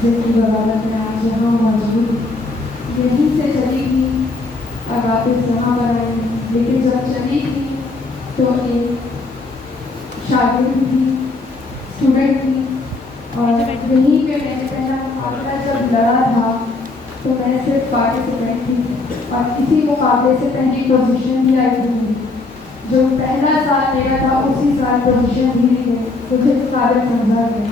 जिनकी बगावत में आज यहाँ मौजूद यहीं से चली थी और वापस यहाँ पर आई। लेकिन जब चली थी तो एक शागिर्द थी, स्टूडेंट थी, और यहीं पे मैंने पहला मुकाबला जब लड़ा था तो मैं सिर्फ पार्टिसिपेंट थी और किसी मुकाबले से पहली पोजीशन भी आई थी। जो पहला साल मेरा था उसी साल पोजीशन भी दी गई, मुझे काबिल समझा गया।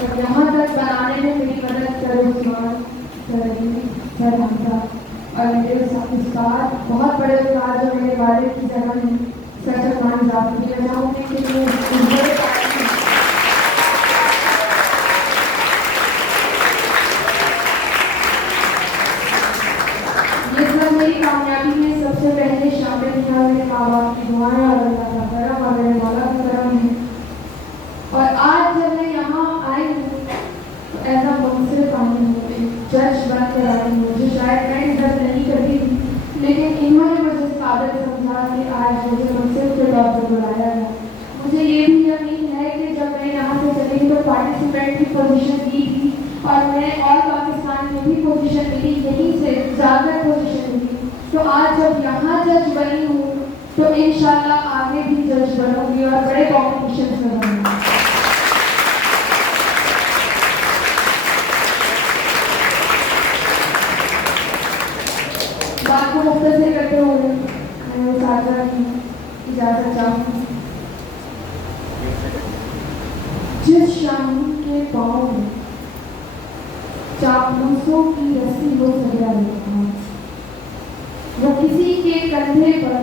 और यहाँ तक बनाने में मेरी मदद करे उस्मान सर हमजा और मेरे उस्ताद, बहुत बड़े उस्ताद जो मेरे वालिद की जगह में सर सलमान जाफरी। मैं चाहूँगी कि मेरी कामयाबी में सबसे पहले शामिल था मेरे माँ बाप की दुआएं और अल्लाह का करम और मेरे मौला का करम है। और आज जब मैं यहाँ आई हूँ तो ऐसा मुंसिफ आई हूँ, जज बन कर आई हूँ, जो शायद मैं इज्जत नहीं करती थी, लेकिन इन्होंने मुझे काबिल समझा कि आज मुझे मुंसिफ के तौर पर बुलाया गया। मुझे ये भी यकीन है कि जब मैं यहाँ से चली तो पार्टिसिपेंट की पोजीशन दी थी और मैं और पाकिस्तान में भी पोजीशन मिली, यहीं से जाकर पोजीशन मिली। तो आज जब यहाँ जज बनी हूँ तो इंशाल्लाह आगे भी जज बनूंगी और बड़े कॉम्पिटिशन में बनूंगी। बात को मुख्तसर करते हुए मैं साझा की इजाजत चाहूँगी। जिस शाही के पाँव में चापलूसों की रस्सी हो सजा लेता, वो किसी के कंधे पर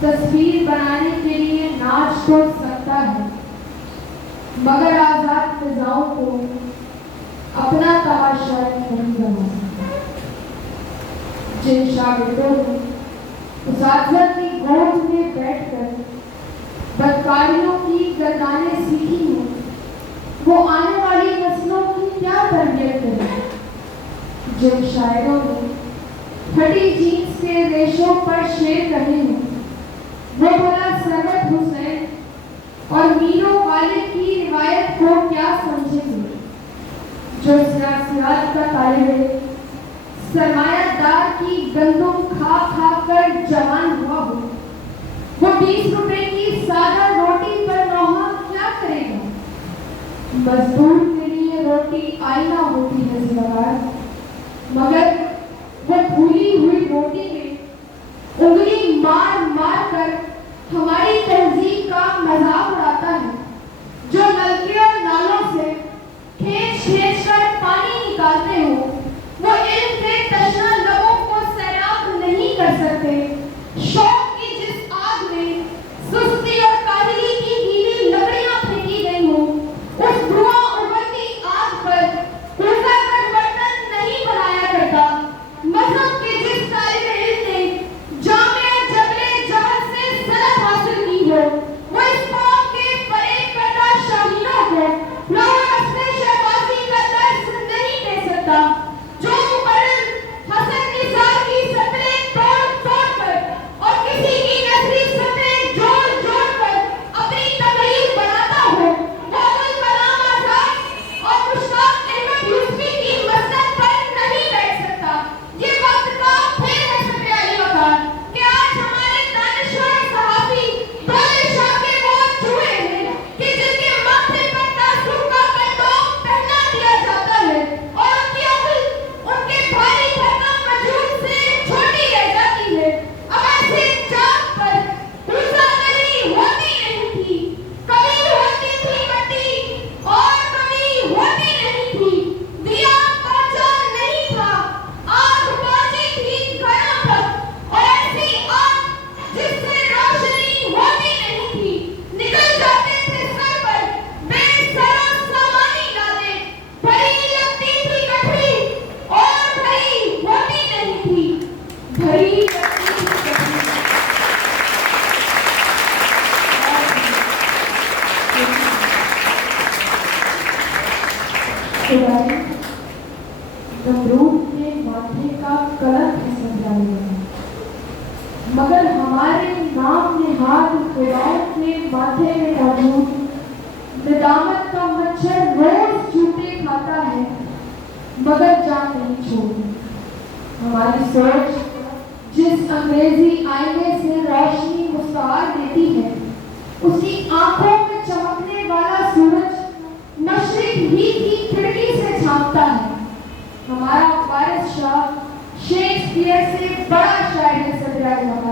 तस्वीर बनाने के लिए नाच तो सकता है, मगर आजाद फिजाओं को अपना तमाशा नहीं बना सकता। जिन शागिर्दों ने उस्ताद की गोद में बैठकर बदकारियों की गर्दानें सीखी हैं, वो आने वाली नस्लों की क्या तरबियत करें। जिन शायरों ने फटी जीन्स के रेशों पर शेर रहे हैं, वो भला सरवत हुसैन और मीरों वाले की रिवायत को क्या समझेंगे। जो सियासत का तालिब सरमायादार की गंदुम खा खा कर जवान हुआ हो, वो 20 रुपए की सादा रोटी पर नौहा क्या करेगा। मजदूर के लिए रोटी आईना होती है ज़िंदगार, मगर वो भूली हुई रोटी में उंगली मार मार कर हमारी तहजीब का मजाक उड़ाता है। जो नलके और नालों से खींच खींच कर पानी निकालते हो, वो इल्म के तशना लोगों को सैराब नहीं कर सकते। शौक की जिस आग में सुस्ती और काहिली की गीली लकड़ियां फेंकी गई हो, उस धुआं उड़ती आग पर ऊर्जा कर बर्तन नहीं बनाया करता। मजहब के जिस तालिब इल्म ने जामिया जबले जहल से सनद हासिल की हो, वो इस कौम के परेड करदा शाहीनों को लोगों अपने शहबाजी का दर्स नहीं दे सकता। जो मुकर्रर हसन निसार की सतरें तोड़ तोड़ कर हमारे नाम निहाद खुदाओं के माथे में मौजूद निदामत का मच्छर रोज जूते खाता है मगर जान नहीं छोड़ती। हमारी सोच जिस अंग्रेजी आईने से रोशनी मुस्कुरा देती है, उसकी आंखों में चमकने वाला सूरज मशरिक ही की खिड़की से झांकता है। हमारा वारिस शाह शेक्सपियर से बड़ा शायर है सदराज।